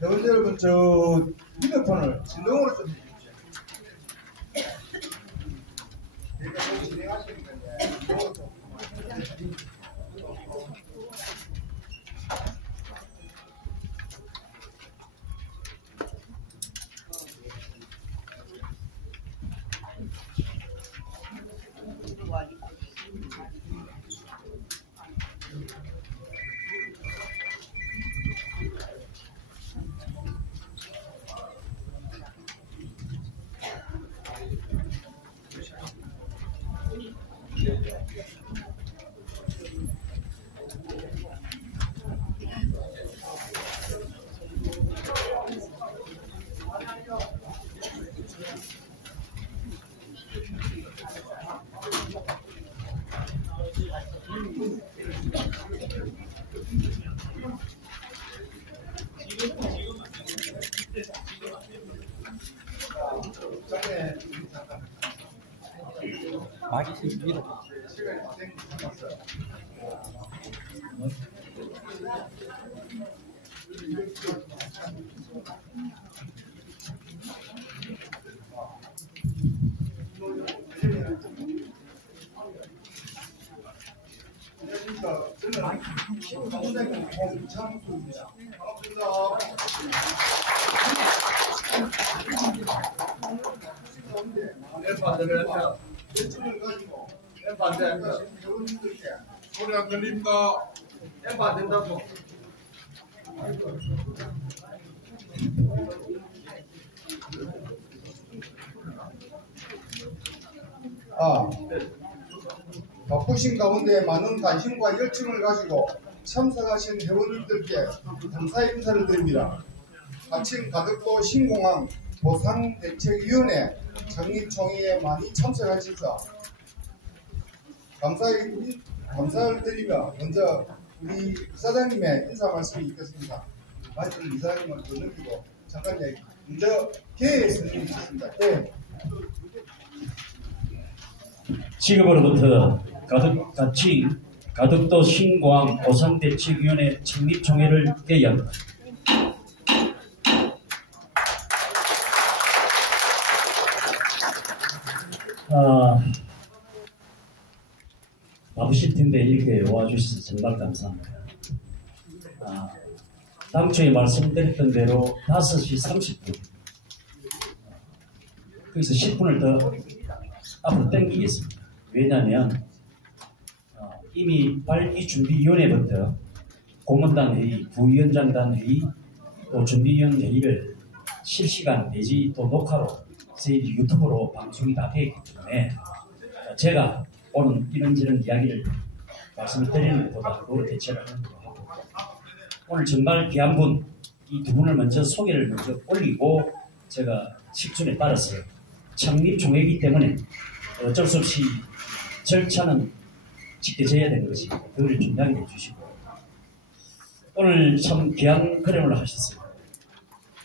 회원들 여러분, 저 휴대폰을 진동으로 좀 해주십시오. 내가 좀 진행하시는 건데, 진동으로 좀. 저는 홍창수입니다. 반갑습니다. 반대. 소리 안 들립니다. 안 된다고. 바쁘신 가운데 많은 관심과 열정을 가지고 참석하신 회원님들께 감사의 인사를 드립니다. 아침 가덕도 신공항 보상대책위원회 창립총회에 많이 참석하셔서 감사를 드리며 먼저 우리 이사장님의 인사 말씀이 있겠습니다. 마이크를 이사장님을 더 넘기고 잠깐 얘기. 먼저 개의 선생님이 있습니다. 네. 지금으로부터 가덕도 신공항 보상대책위원회 창립총회를 개의합니다. 바쁘실 텐데 이렇게 와주셔서 정말 감사합니다. 당초에 말씀드렸던 대로 5시 30분 거기서 10분을 더 앞으로 당기겠습니다. 왜냐하면 이미 발기준비위원회부터 고문단 회의, 부위원장단 회의, 또 준비위원 회의를 실시간 내지 또 녹화로 저희 유튜브로 방송이 다 되어 있기 때문에 제가 오늘 이런저런 이야기를 말씀을 드리는 것보다 그걸 대체를 하는 걸로 하고, 오늘 정말 귀한 분, 이 두 분을 먼저 소개를 먼저 올리고 제가 식순에 따라서 창립총회이기 때문에 어쩔 수 없이 절차는 지켜져야 되는 것이니까 그걸 중요하게 해주시고, 오늘 참 귀한 걸음을 하셨어요.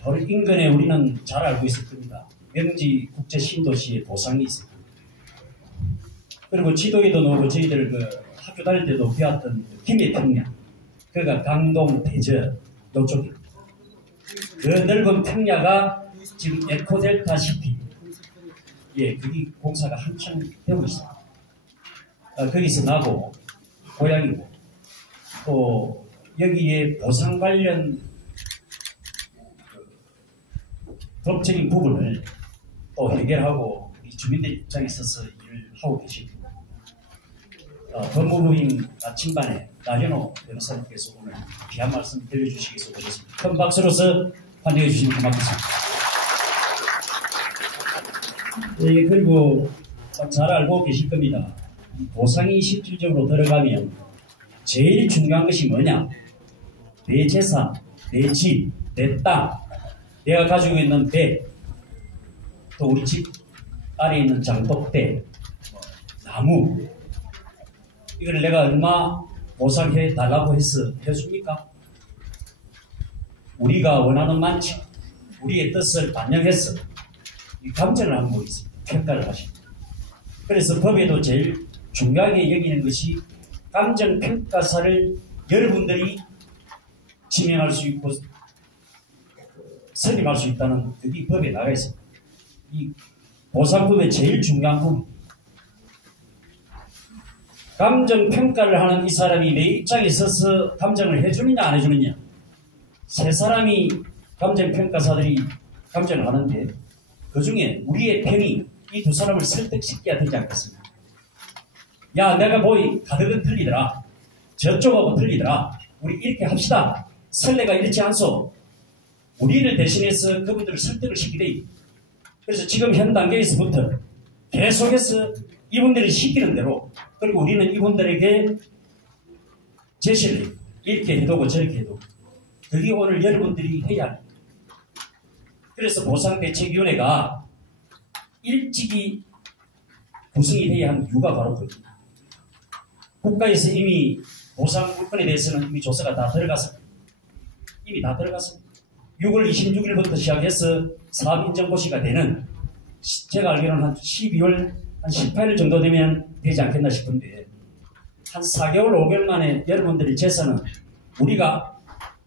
바로 인근에 우리는 잘 알고 있을 겁니다. 명지 국제신도시의 보상이 있을 겁니다. 그리고 지도에도 놓고 저희들 학교 다닐 때도 배웠던 힘의 평야, 그가 강동, 대저 이쪽입니다. 그 넓은 평야가 지금 에코델타 시티, 거기 공사가 한창 되고 있습니다. 거기서 나고 고향이고, 또 여기에 보상 관련 법적인 부분을 또 해결하고 우리 주민들 입장에 있어서 일을 하고 계십니다. 법무부인 나침반에 나현호 변호사님께서 오늘 귀한 말씀 들려주시기 위해서 오셨습니다. 큰 박수로서 환영해 주시면 고맙겠습니다. 그리고 잘 알고 계실 겁니다. 보상이 실질적으로 들어가면 제일 중요한 것이 뭐냐? 내 재산, 내 집, 내 땅, 내가 가지고 있는 배, 또 우리 집 아래에 있는 장독대, 나무, 이걸 내가 얼마 보상해 달라고 해서 해줍니까? 우리가 원하는 만큼 우리의 뜻을 반영해서 이 감정을 하는 거 있습니다. 평가를 하십니다. 그래서 법에도 제일 중요하게 여기는 것이 감정평가사를 여러분들이 지명할 수 있고 설립할 수 있다는 그게 법에 나가 있습니다. 이 보상법의 제일 중요한 부분. 감정평가를 하는 이 사람이 내 입장에 서서 감정을 해주느냐 안 해주느냐. 세 사람이 감정평가사들이 감정을 하는데 그 중에 우리의 편이 이 두 사람을 설득시켜야 되지 않겠습니까? 야, 내가 보이 가득은 틀리더라. 저쪽하고 틀리더라. 우리 이렇게 합시다. 선례가 이렇지 않소. 우리를 대신해서 그분들을 설득을 시키래. 그래서 지금 현 단계에서부터 계속해서 이분들이 시키는 대로, 그리고 우리는 이분들에게 제시를 해요. 이렇게 해두고 저렇게 해두고. 그게 오늘 여러분들이 해야 합니다. 그래서 보상대책위원회가 일찍이 구성이 돼야 하는 이유가 바로 그겁니다. 국가에서 이미 보상 물건에 대해서는 이미 조사가 다 들어갔습니다. 이미 다 들어갔습니다. 6월 26일부터 시작해서 사업인정고시가 되는, 제가 알기로는 한 12월 한 18일 정도 되면 되지 않겠나 싶은데, 한 4개월, 5개월 만에 여러분들의 재산은 우리가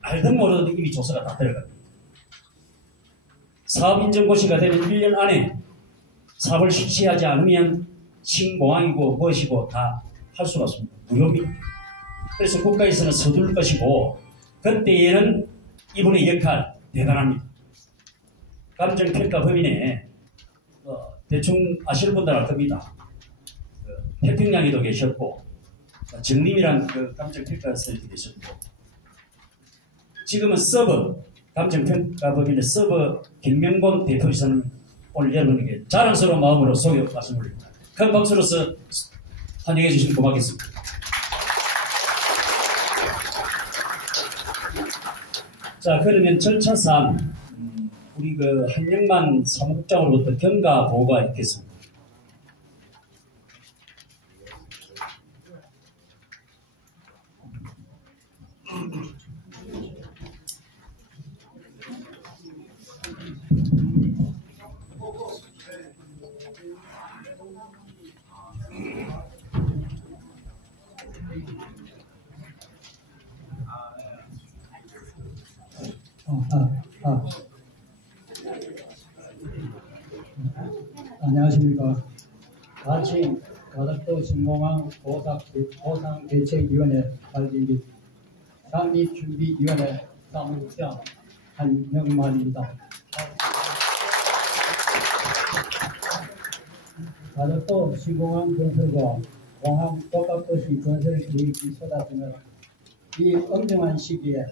알든 모르든 이미 조사가 다 들어갑니다. 사업인정고시가 되는 1년 안에 사업을 실시하지 않으면 신공항이고 무엇이고 다 할 수가 없습니다. 무효입니다. 그래서 국가에서는 서둘 것이고, 그때에는 이분의 역할 대단합니다. 감정평가법인에 대충 아시는 분들 알 겁니다. 태평양에도 계셨고, 정림이란 그 감정평가사에도 계셨고, 지금은 서버, 감정평가법인의 서버 김명곤 대표이사는 오늘 여러분에게 자랑스러운 마음으로 소개 말씀드립니다. 큰 박수로서 환영해 주시면 고맙겠습니다. 자, 그러면 절차상 우리 그 한영만 사무국장으로부터 경과 보고가 있겠습니다. 안녕하십니까. 가칭 가덕도 신공항 보상대책위원회 관리 및 상립준비위원회 사무국장 한영만입니다. 가덕도 신공항 건설과 공항 복합도시 건설 계획이 쏟아지는 이 엄중한 시기에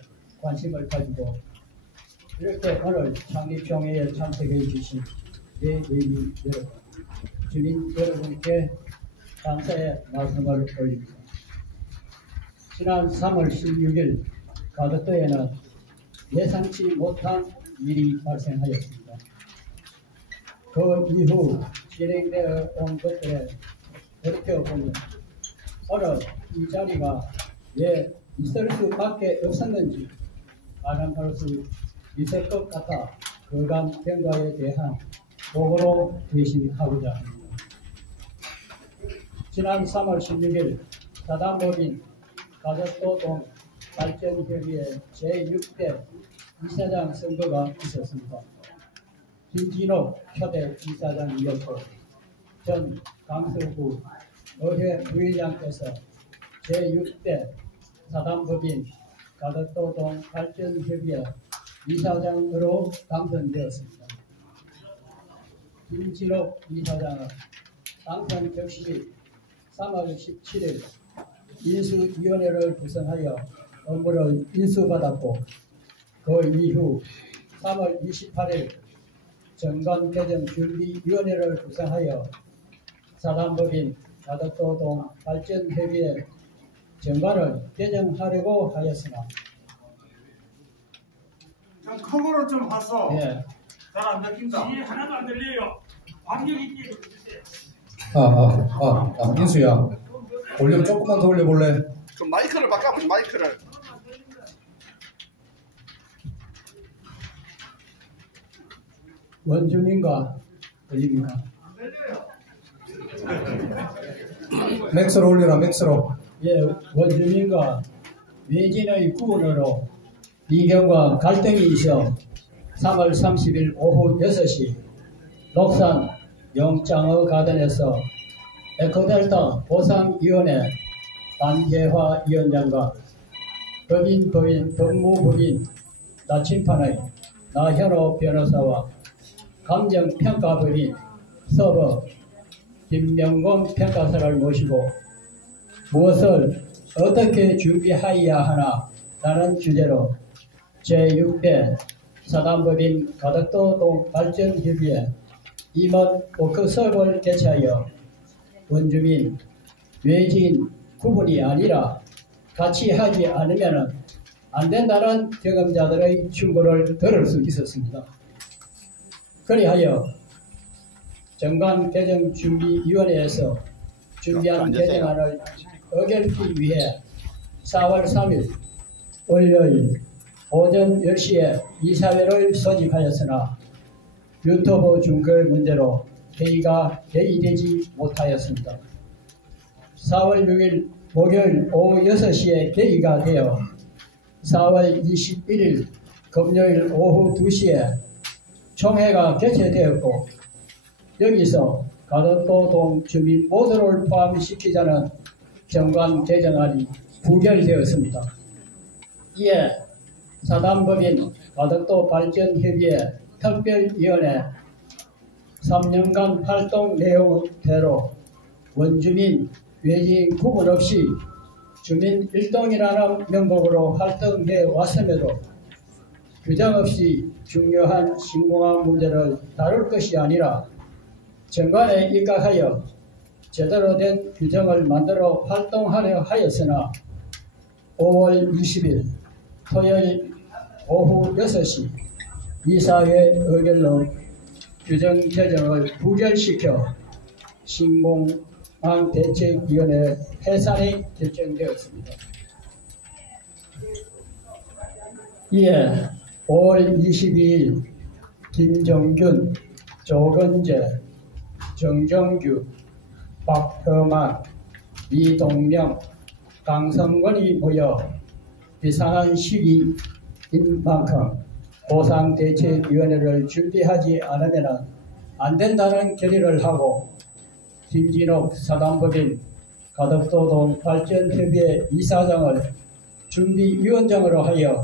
관심을 가지고 이렇게 오늘 창립총회에 참석해 주신 예비 여러분, 주민 여러분께 감사의 말씀을 올립니다. 지난 3월 16일 가덕도에는 예상치 못한 일이 발생하였습니다. 그 이후 진행되어 온 것들에 돌이켜보면 오늘 이 자리가 왜 있을 수밖에 없었는지 가늠할 수 있을 것 같아 그간 경과에 대한 보고로 대신하고자 합니다. 지난 3월 16일 사단법인 가덕도동 발전협의회 제6대 이사장 선거가 있었습니다. 김진옥 초대 이사장이었고 전 강서구 의회 부회장께서 제6대 사단법인 가덕도동 발전협의회 이사장으로 당선되었습니다. 김진옥 이사장은 당선 즉시 3월 17일 인수위원회를 구성하여 업무를 인수받았고 그 이후 3월 28일 정관개정준비위원회를 구성하여 사단법인 가덕도동 발전협의회 정관을 개정하려고 하였으나 좀 크고로 좀 봐서 예. 잘 안 들린다. 이해 하나도 안 들려요. 완전 있게 해주세요. 인수야. 볼륨 조금만 더 올려볼래? 그 마이크를 바꿔보지 마이크를. 원주민과 들립니까? 맥스로 올려라, 맥스로. 예, 원주민과 외진의 구분으로 이견과 갈등이 있어 3월 30일 오후 6시 녹산 영장어 가든에서 에코델타 보상위원회 안재화 위원장과 법인 법무법인 나침판의 나현호 변호사와 감정평가법인 서버 김명곤 평가사를 모시고 무엇을 어떻게 준비하여야 하나 라는 주제로 제6회 사단법인 가덕도 발전협의회 임원 워크숍을 개최하여 원주민, 외지인 구분이 아니라 같이 하지 않으면 안 된다는 경험자들의 충고를 들을 수 있었습니다. 그리하여 정관개정준비위원회에서 준비한 개정안을 의결하기 위해 4월 3일 월요일 오전 10시에 이사회를 소집하였으나 유튜브 중결 문제로 회의가 개의되지 못하였습니다. 4월 6일 목요일 오후 6시에 개의가 되어 4월 21일 금요일 오후 2시에 총회가 개최되었고 여기서 가덕도동 주민 모두를 포함시키자는 정관 개정안이 부결되었습니다. 이에 사단법인 가덕도 발전협의회 특별위원회 3년간 활동 내용대로 원주민, 외지인 구분 없이 주민 일동이라는 명목으로 활동해 왔음에도 규정 없이 중요한 신공항 문제를 다룰 것이 아니라 정관에 입각하여 제대로 된 규정을 만들어 활동하려 하였으나 5월 20일 토요일 오후 6시 이사회 의결로 규정 개정을 부결시켜 신공항 대책위원회 해산이 결정되었습니다. 이에 5월 22일 김정균, 조건재, 정정규, 박효만, 이동명, 강성원이 모여 비상한 시기인 만큼 보상대책위원회를 준비하지 않으면 안 된다는 결의를 하고 김진옥 사단법인 가덕도동 발전협의회 이사장을 준비위원장으로 하여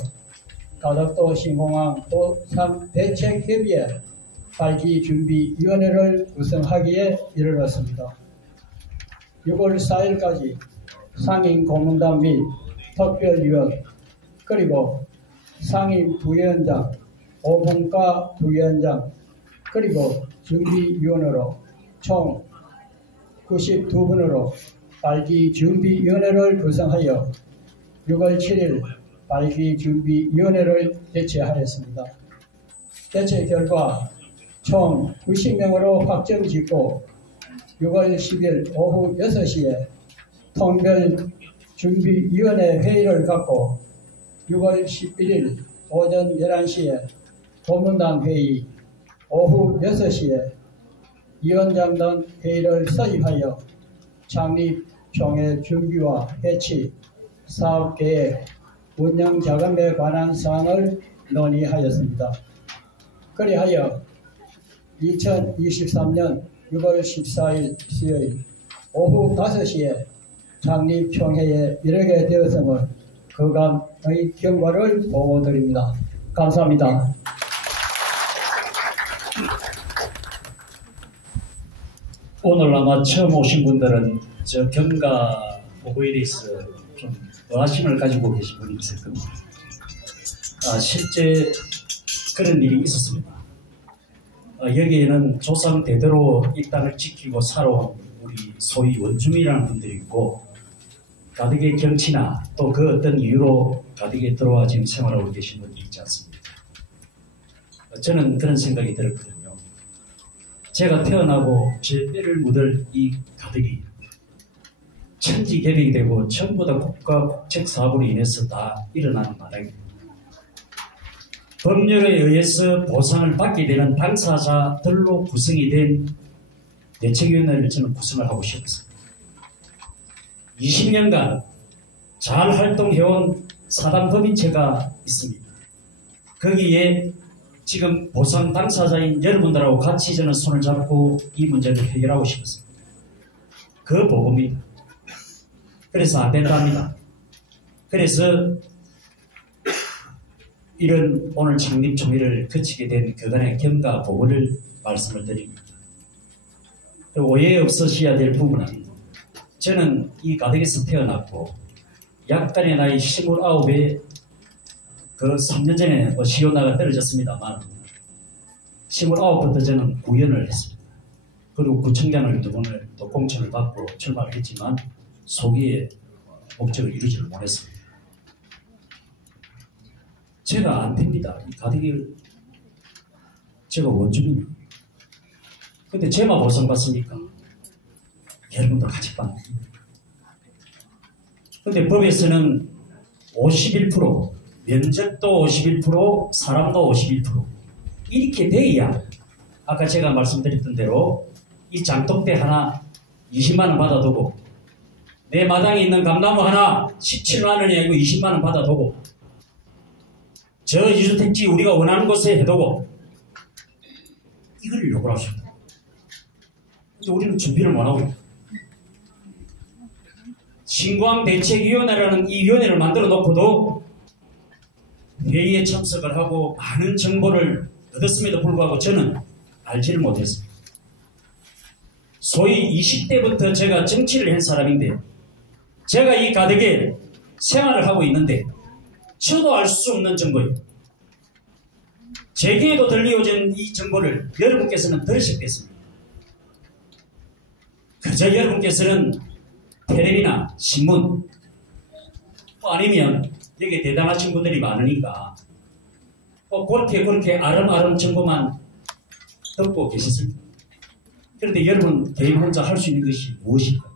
가덕도 신공항 보상대책협의회 발기준비위원회를 구성하기에 이르렀습니다. 6월 4일까지 상임 고문단 및 특별위원 그리고 상임 부위원장, 5분과 부위원장 그리고 준비위원으로 총 92분으로 발기준비위원회를 구성하여 6월 7일 발기준비위원회를 개최하였습니다. 개최 결과 총 90명으로 확정짓고 6월 10일 오후 6시에 통별준비위원회 회의를 갖고 6월 11일 오전 11시에 고문단 회의, 오후 6시에 위원장단 회의를 소집하여 창립 총회 준비와 해치, 사업계획, 운영자금에 관한 사항을 논의하였습니다. 그리하여 2023년 6월 14일 수요일 오후 5시에 창립총회에 이르게 되었음을 그간의 경과를 보고드립니다. 감사합니다. 오늘 아마 처음 오신 분들은 저 경과 보고에 대해서 좀 의아심을 가지고 계신 분이 있을 겁니다. 실제 그런 일이 있었습니다. 여기에는 조상 대대로 이 땅을 지키고 살아온 우리 소위 원주민이라는 분들이 있고 가덕의 경치나 또 그 어떤 이유로 가덕에 들어와 지금 생활하고 계신 분들이 있지 않습니까? 저는 그런 생각이 들었거든요. 제가 태어나고 제 뼈를 묻을 이 가덕이 천지개벽이 되고 전부 다 국가 국책 사업으로 인해서 다 일어나는 마당입니다. 법률에 의해서 보상을 받게 되는 당사자들로 구성이 된 대책위원회를 저는 구성을 하고 싶었습니다. 20년간 잘 활동해온 사단법인체가 있습니다. 거기에 지금 보상 당사자인 여러분들하고 같이 저는 손을 잡고 이 문제를 해결하고 싶었습니다. 그 보고입니다. 그래서 안 된답니다. 그래서 이런 오늘 창립총회를 거치게 된 그간의 경과 보고를 말씀을 드립니다. 오해 없으셔야 될 부분은 저는 이 가덕에서 태어났고 약간의 나이 29에 그 3년 전에 시온나가 떨어졌습니다만 19부터 저는 구연을 했습니다. 그리고 구청장을 2번을 또 공천을 받고 출마를 했지만 소기의 목적을 이루지를 못했습니다. 제가 안 됩니다. 이 가덕을 제가 원주민이에요. 근데 제만 보상받습니까? 여러분도 같이 받는. 근데 법에서는 51%, 면적도 51%, 사람도 51%. 이렇게 돼야 아까 제가 말씀드렸던 대로 이 장독대 하나 20만원 받아두고 내 마당에 있는 감나무 하나 17만원이 아니고 20만원 받아두고 저 이주택지 우리가 원하는 곳에 해두고 이걸 요구를 하십니다. 근데 우리는 준비를 못하고 있다. 신고항대책위원회라는 이 위원회를 만들어 놓고도 회의에 참석을 하고 많은 정보를 얻었음에도 불구하고 저는 알지를 못했습니다. 소위 20대부터 제가 정치를 한 사람인데 제가 이 가덕에 생활을 하고 있는데 저도 알 수 없는 정보예요. 제게에도 들려오는 이 정보를 여러분께서는 들으셨겠습니다. 그저 여러분께서는 텔레비나 신문 아니면 여기 대단하신 분들이 많으니까 그렇게 아름아름 정보만 듣고 계셨습니다. 그런데 여러분 개인 혼자 할 수 있는 것이 무엇일까?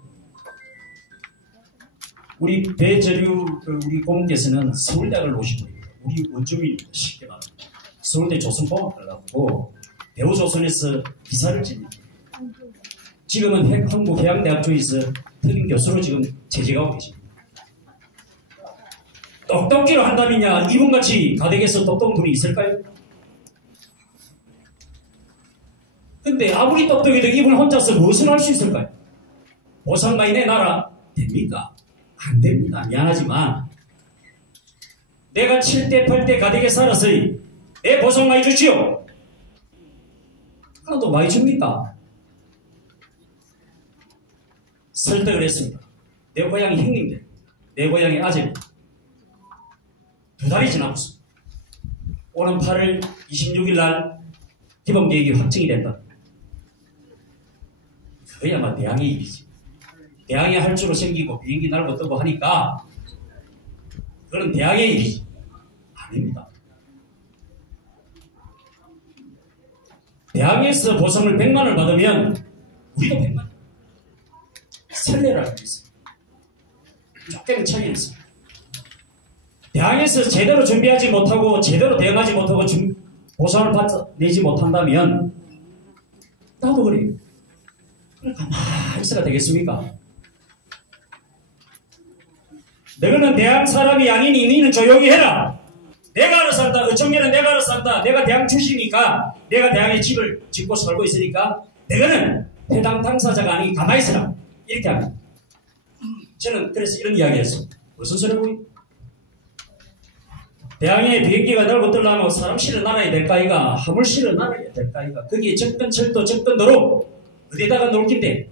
우리 배저류 우리 고문께서는 서울대학을 오신 분입니다. 우리 원주민입니다. 쉽게 말합니다. 서울대 조선공학과를 나오고 대우조선에서 이사를 지냅니다. 지금은 한국해양대학교에서 특임 교수로 지금 재직하고 계십니다. 똑똑기로 한다면야 이분같이 가덕에서 똑똑한 분이 있을까요? 근데 아무리 똑똑해도 이분 혼자서 무엇을 할 수 있을까요? 보상만이 내놔라 됩니까? 안 됩니다. 미안하지만 내가 7대 8대 가덕에 살았으니 내 보상 많이 주시오. 하나도 많이 줍니까? 설득을 했습니다. 내 고향의 형님들, 내 고향의 아들 2달이 지나갔습니다. 오는 8월 26일 날 기본계획이 확정이 된다. 그야말로 대항의 일이지. 대항해 할 줄로 생기고 비행기 날고 뜨고 하니까 그건 대항의 일이지. 아닙니다. 대항에서 보상을 100만을 받으면 우리도 100만. 설레를 알고 있습니다. 조금 차이는 있습니다. 대항에서 제대로 준비하지 못하고 제대로 대응하지 못하고 보상을 내지 못한다면 나도 그래요. 그러니까 가만히 있어야 되겠습니까? 너는 대항 사람이 아니니 너는 조용히 해라. 내가 알아서 한다. 어청계는 내가 알아서 한다. 내가 대항 출신이니까 내가 대항에 집을 짓고 살고 있으니까 너는 해당 당사자가 아니니 가만히 있어라. 이렇게 합니다. 저는 그래서 이런 이야기 했습니다. 무슨 소리고? 대항에 비행기가 날고 뜨려면 사람 실어 날아야 될까이가 화물 실어 날아야 될까이가 거기에 접근 철도 접근 도로 어디다가 놓을긴데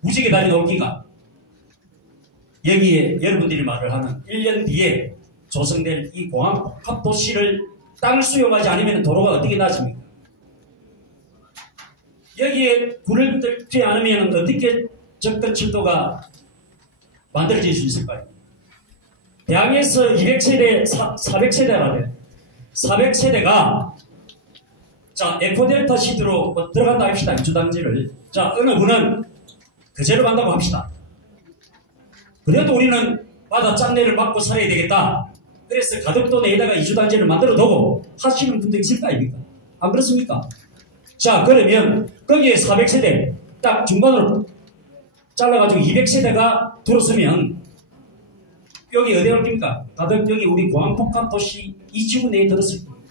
무지개 다리 놓을기가 여기에 여러분들이 말을 하는 1년 뒤에 조성될 이 공항 복합도시를 땅을 수용하지 않으면 도로가 어떻게 나집니까? 여기에 굴을 뚫지 않으면 어떻게 접근 철도가 만들어질 수 있을까요? 대항에서 200세대, 400세대라며 400세대가 자 에코델타 시드로 들어간다 합시다. 주당지를 자 어느 분은 그제로 간다고 합시다. 그래도 우리는 바다 짠내를 막고 살아야 되겠다. 그래서 가덕도 내에다가 이주단지를 만들어 두고 하시는 분도 있을 거 아닙니까? 안 그렇습니까? 자 그러면 거기에 400세대 딱 중간으로 잘라가지고 200세대가 들어서면 여기 어디 올깁니까? 가덕 여기 우리 공항복합도시 이 지구 내에 들었을 겁니다.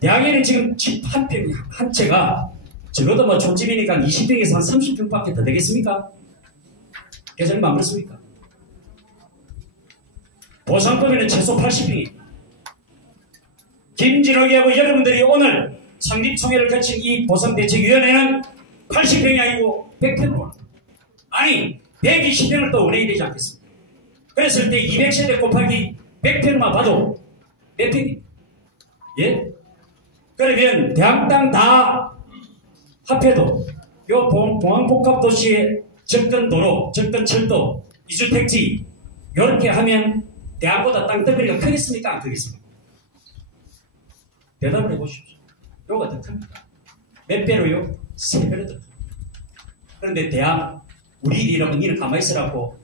대학에는 지금 집 한 채가 적어도 뭐 촌집이니까 20평에서 한 30평밖에 더 되겠습니까? 계산이 안 그렇습니까? 보상법에는 최소 80평입니다. 김진욱이하고 여러분들이 오늘 창립총회를 거친 이 보상대책위원회는 80평이 아니고 100평으로 아니 120평을 또 원해야 되지 않겠습니까? 그랬을 때 200세대 곱하기 100평만 봐도 몇 평입니까? 예? 그러면 대학 땅 다 합해도 요 공항복합도시의 접근도로, 접근철도, 이주택지 이렇게 하면 대학보다 땅덩어리가 크겠습니까? 안 크겠습니까? 대답을 해보십시오. 요가 더 큽니다. 몇 배로요? 3배로 더 큽니다. 그런데 대학 우리 일이라면 니는 가만히 있으라고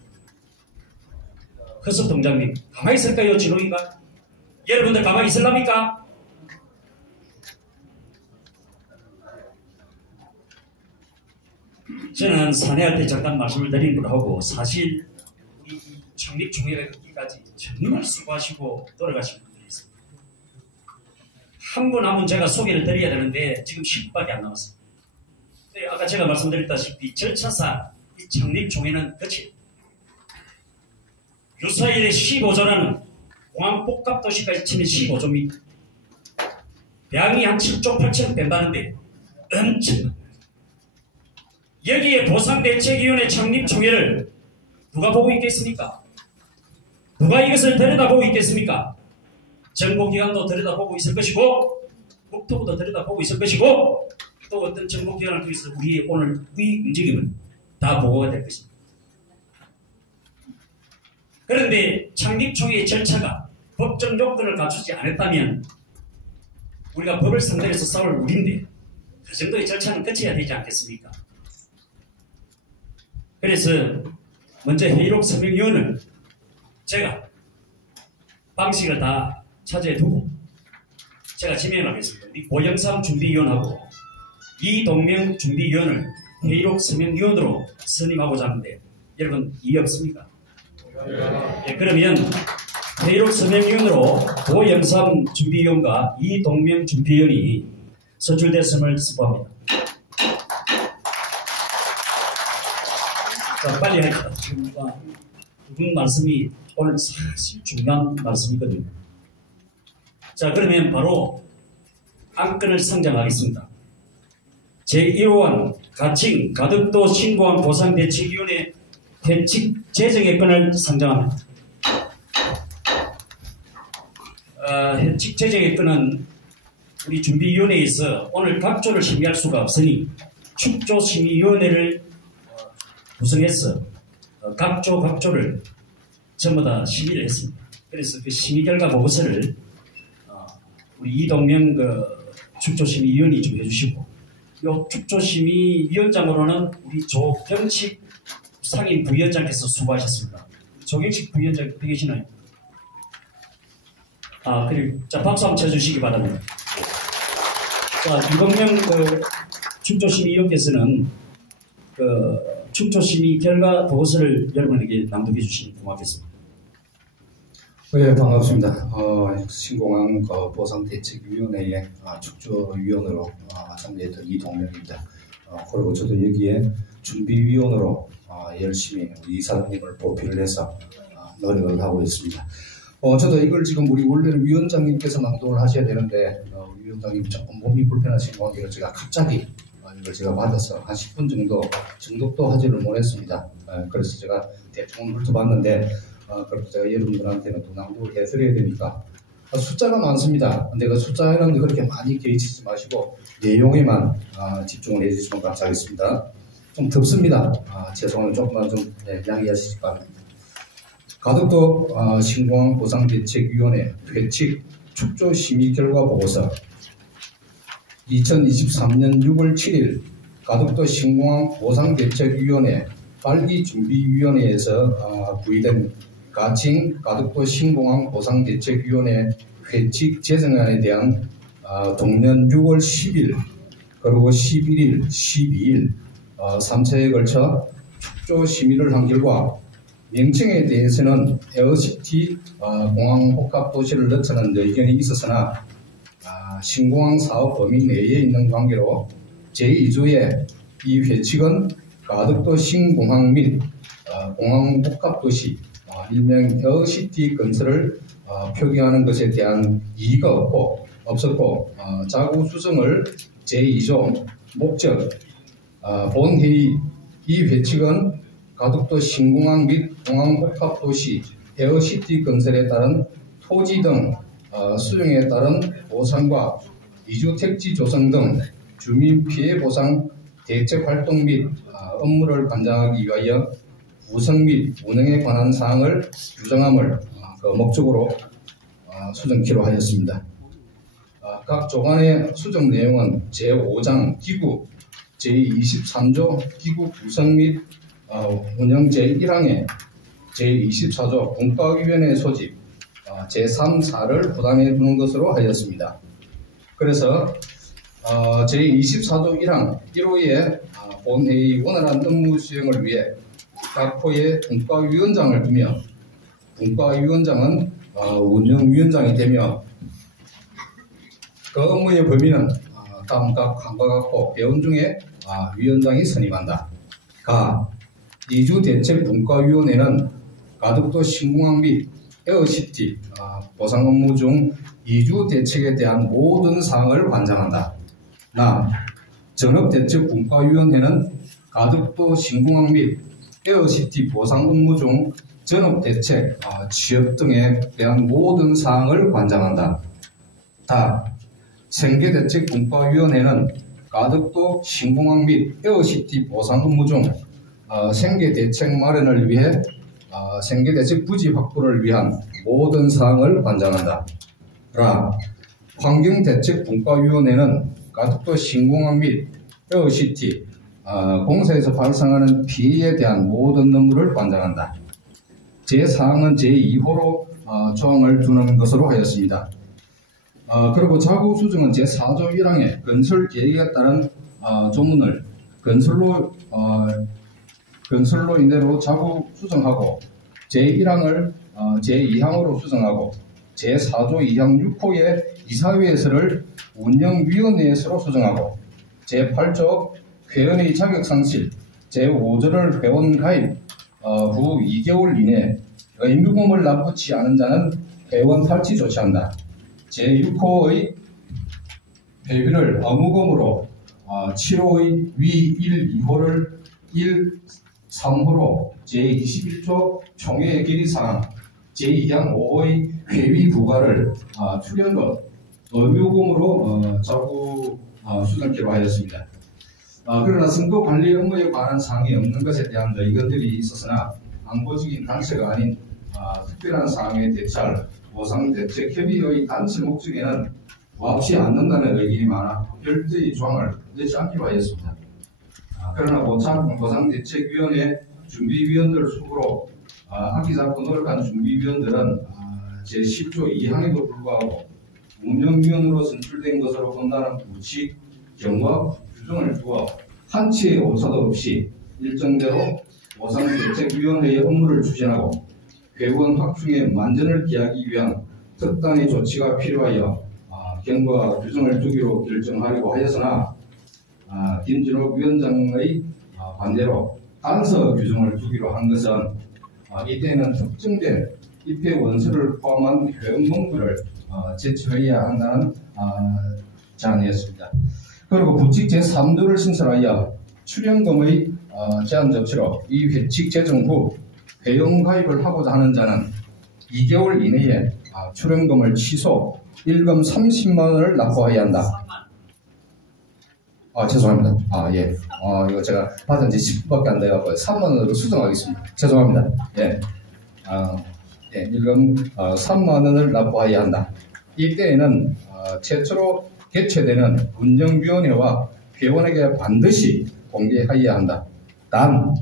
허섭 동장님 가만히 있을까요? 진호이가? 여러분들 가만히 있을랍니까? 저는 사내할 때 잠깐 말씀을 드린 걸 하고 사실 우리 창립총회가 있기까지 정말 수고하시고 돌아가신 분들이 있습니다. 한 분 한 분 제가 소개를 드려야 되는데 지금 10분밖에 안 남았습니다. 아까 제가 말씀드렸다시피 절차상 이 창립총회는 끝이 유사일에 15조라는 공항복합도시까지 치면 15조입니다. 대학이 한 7조 8천 뺀다는데 엄청납니다. 여기에 보상대책위원회 창립총회를 누가 보고 있겠습니까? 누가 이것을 들여다보고 있겠습니까? 정보기관도 들여다보고 있을 것이고 국토부도 들여다보고 있을 것이고 또 어떤 정보기관을 통해서 우리의 오늘 이 움직임을 다 보고가 될 것입니다. 그런데 창립총회의 절차가 법적 요건을 갖추지 않았다면 우리가 법을 상대해서 싸울 우리인데 그 정도의 절차는 거쳐야 되지 않겠습니까? 그래서 먼저 회의록 서명위원을 제가 방식을 다 차지해 두고 제가 지명을 하겠습니다. 우리 고영삼 준비위원하고 이동명 준비위원을 회의록 서명위원으로 선임하고자 하는데 여러분 이해 없습니까? 예, 그러면 회의록 서명위원으로 고영삼 준비위원과 이동명 준비위원이 선출됐음을 선포합니다. 자, 빨리 할까요? 지금 두분 말씀이 오늘 사실 중요한 말씀이거든요. 자, 그러면 바로 안건을 상정하겠습니다. 제1호안 가칭 가덕도 신공항 보상대책위원회 회칙 제정의 건을 상정합니다. 회칙 제정의 건은 우리 준비위원회에서 오늘 각조를 심의할 수가 없으니 축조심의위원회를 구성해서 각조를 전부 다 심의를 했습니다. 그래서 그 심의 결과 보고서를 우리 이동명 축조심의위원이 좀 해주시고, 요 축조심의위원장으로는 우리 조경식 상임 부위원장께서 수고하셨습니다. 조경식 부위원장 어디 계시나요? 그리고 자 박수 한번 쳐주시기 바랍니다. 자, 이동명 축조심의위원께서는 축조심의 결과 보고서를 여러분에게 낭독해 주시면 고맙겠습니다. 네, 반갑습니다. 신공항 보상대책위원회의 축조위원으로 참여했던 이동명입니다. 그리고 저도 여기에 준비위원으로 열심히 우리 이사장님을 보필을 해서 노력을 하고 있습니다. 저도 이걸 지금 우리 원래는 위원장님께서 낭독을 하셔야 되는데 위원장님이 조금 몸이 불편하신 관계로 제가 갑자기 이걸 제가 받아서 한 10분 정도 정독도 하지를 못했습니다. 그래서 제가 대충 훑어봤는데 그래서 제가 여러분들한테는 또 낭독을 해드려야 되니까 숫자가 많습니다. 근데 그 숫자에는 그렇게 많이 개의치지 마시고 내용에만 집중을 해주시면 감사하겠습니다. 좀 덥습니다. 죄송합니다. 조금만 좀 양해하시기 바랍니다. 가덕도 신공항 보상대책위원회 회칙 축조 심의 결과 보고서 2023년 6월 7일 가덕도 신공항 보상대책위원회 발기준비위원회에서 부의된 가칭 가덕도 신공항 보상대책위원회 회칙 제정안에 대한 동년 6월 10일 그리고 11일, 12일 3차에 걸쳐 축조 심의를 한 결과 명칭에 대해서는 에어시티 공항복합도시를 넣자는 의견이 있었으나 신공항 사업 범위 내에 있는 관계로 제2조의 이 회칙은 가덕도 신공항 및 공항복합도시 일명 에어시티 건설을 표기하는 것에 대한 이의가 없었고 자구 수정을 제2조 목적 본회의 이 회칙은 가덕도 신공항 및 공항복합도시 에어시티 건설에 따른 토지 등 수용에 따른 보상과 이주택지 조성 등 주민 피해 보상 대책 활동 및 업무를 관장하기 위하여 구성 및 운영에 관한 사항을 규정함을 그 목적으로 수정키로 하였습니다. 각 조간의 수정 내용은 제5장 기구, 제23조 기구 구성 및 운영 제1항에 제24조 분과위원회 소집, 제3, 4를 부담해 두는 것으로 하였습니다. 그래서 제24조 1항 1호에 본회의 원활한 업무 수행을 위해 각 호에 분과위원장을 두며 분과위원장은 운영위원장이 되며 그 업무의 범위는 다음과 같고 배원 중에 위원장이 선임한다. 이주대책분과위원회는 가덕도 신공항 및 에어시티 보상 업무 중 이주대책에 대한 모든 사항을 관장한다. 전업대책분과위원회는 가덕도 신공항 및 에어시티 보상 업무 중 전업대책, 취업 등에 대한 모든 사항을 관장한다. 생계대책분과위원회는 가덕도 신공항 및 에어시티 보상 업무 중 생계대책 마련을 위해 생계대책 부지 확보를 위한 모든 사항을 관장한다. 환경대책분과위원회는 가덕도 신공항 및 에어시티 공사에서 발생하는 피해에 대한 모든 업무를 관장한다. 제4항은 제2호로 조항을 두는 것으로 하였습니다. 그리고 자구 수정은 제4조 1항에 건설 계획에 따른 조문을 건설로 인대로 자구 수정하고 제1항을 제2항으로 수정하고 제4조 2항 6호의 이사회에서를 운영위원회에서로 수정하고 제8조 회원의 자격상실 제5조를 회원 가입 후 2개월 이내 의무금을 납부치 않은 자는 회원 탈취 조치한다. 제6호의 회비를 의무금으로 7호의 위 1, 2호를 1, 3호로 제21조 총회 결의사항 제2항 5호의 회비 부과를 출연금 의무금으로 자구 수정키로 하였습니다. 그러나 선거 관리 업무에 관한 사항이 없는 것에 대한 의견들이 있었으나 안보적인 단체가 아닌 특별한 사항에 대처할 보상대책협의회의 단체 목적에는 부합치 않는다는 의견이 많아 별도의 조항을 넣지 않기로 하였습니다. 그러나 보상대책위원회 준비위원들 속으로 악기잡고 노력한 준비위원들은 제10조 2항에도 불구하고 운영위원으로 선출된 것으로 본다는 부칙, 경과, 규정을 두어 한치의 오차도 없이 일정대로 보상대책위원회의 업무를 추진하고 회원 확충의 만전을 기하기 위한 특단의 조치가 필요하여 경과 규정을 두기로 결정하려고 하였으나 김진욱 위원장의 반대로 단서 규정을 두기로 한 것은 이때는 특정된 입회 원서를 포함한 회원 문구를 제출해야 한다는 제안이었습니다. 그리고 부칙 제3조를 신설하여 출연금의 제한 조치로 이 회칙 제정 후 회원 가입을 하고자 하는 자는 2개월 이내에 출연금을 취소, 일금 30만 원을 납부해야 한다. 죄송합니다. 예. 이거 제가 받은 지 10분밖에 안 돼가지고 3만 원으로 수정하겠습니다. 죄송합니다. 예. 일금 3만 원을 납부해야 한다. 이때에는 최초로 개최되는 운영위원회와 회원에게 반드시 공개해야 한다. 단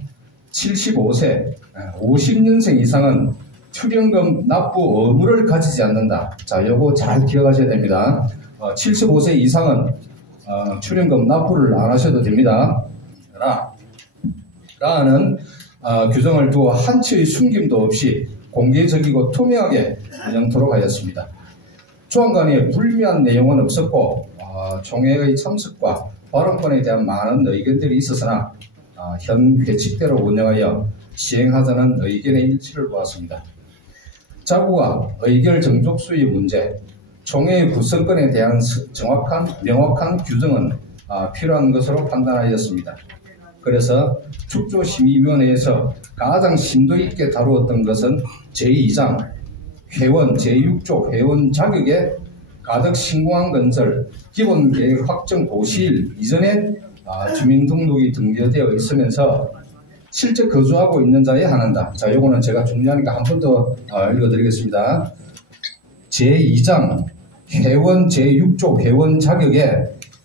75세 50년생 이상은 출연금 납부 의무를 가지지 않는다. 자, 요거 잘 기억하셔야 됩니다. 75세 이상은 출연금 납부를 안 하셔도 됩니다. 라는 규정을 두어 한치의 숨김도 없이 공개적이고 투명하게 운영토록 하였습니다. 조항간에 불리한 내용은 없었고 총회의 참석과 발언권에 대한 많은 의견들이 있었으나 현 회칙대로 운영하여 시행하자는 의견의 일치를 보았습니다. 자구가 의결 정족수의 문제, 총회의 구성권에 대한 정확한 명확한 규정은 필요한 것으로 판단하였습니다. 그래서 축조심의위원회에서 가장 심도 있게 다루었던 것은 제2장 회원 제6조 회원 자격에 가덕 신공항 건설 기본계획 확정 고시일 이전에 주민등록이 등재되어 있으면서 실제 거주하고 있는 자에 한한다. 자, 요거는 제가 중요하니까 한 번 더 읽어드리겠습니다. 제2장 회원 제6조 회원 자격에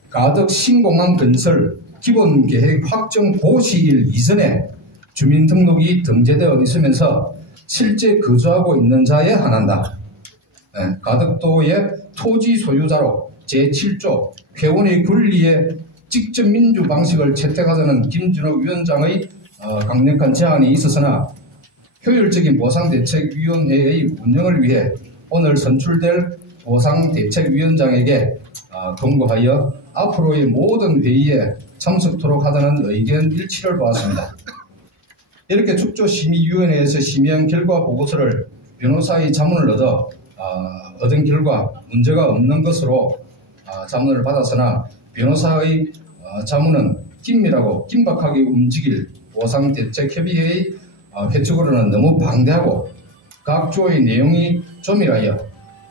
가덕 신공항 건설 기본계획 확정 고시일 이전에 주민등록이 등재되어 있으면서 실제 거주하고 있는 자에 한한다. 가덕도의 토지 소유자로 제7조 회원의 권리에 직접 민주 방식을 채택하자는 김준욱 위원장의 강력한 제안이 있었으나 효율적인 보상대책위원회의 운영을 위해 오늘 선출될 보상대책위원장에게 통보하여 앞으로의 모든 회의에 참석토록 하자는 의견 일치를 보았습니다. 이렇게 축조심의위원회에서 심의한 결과 보고서를 변호사의 자문을 얻은 결과 문제가 없는 것으로 자문을 받았으나 변호사의 자문은 긴밀하고 긴박하게 움직일 보상대책협의회의 회칙으로는 너무 방대하고 각 조의 내용이 조밀하여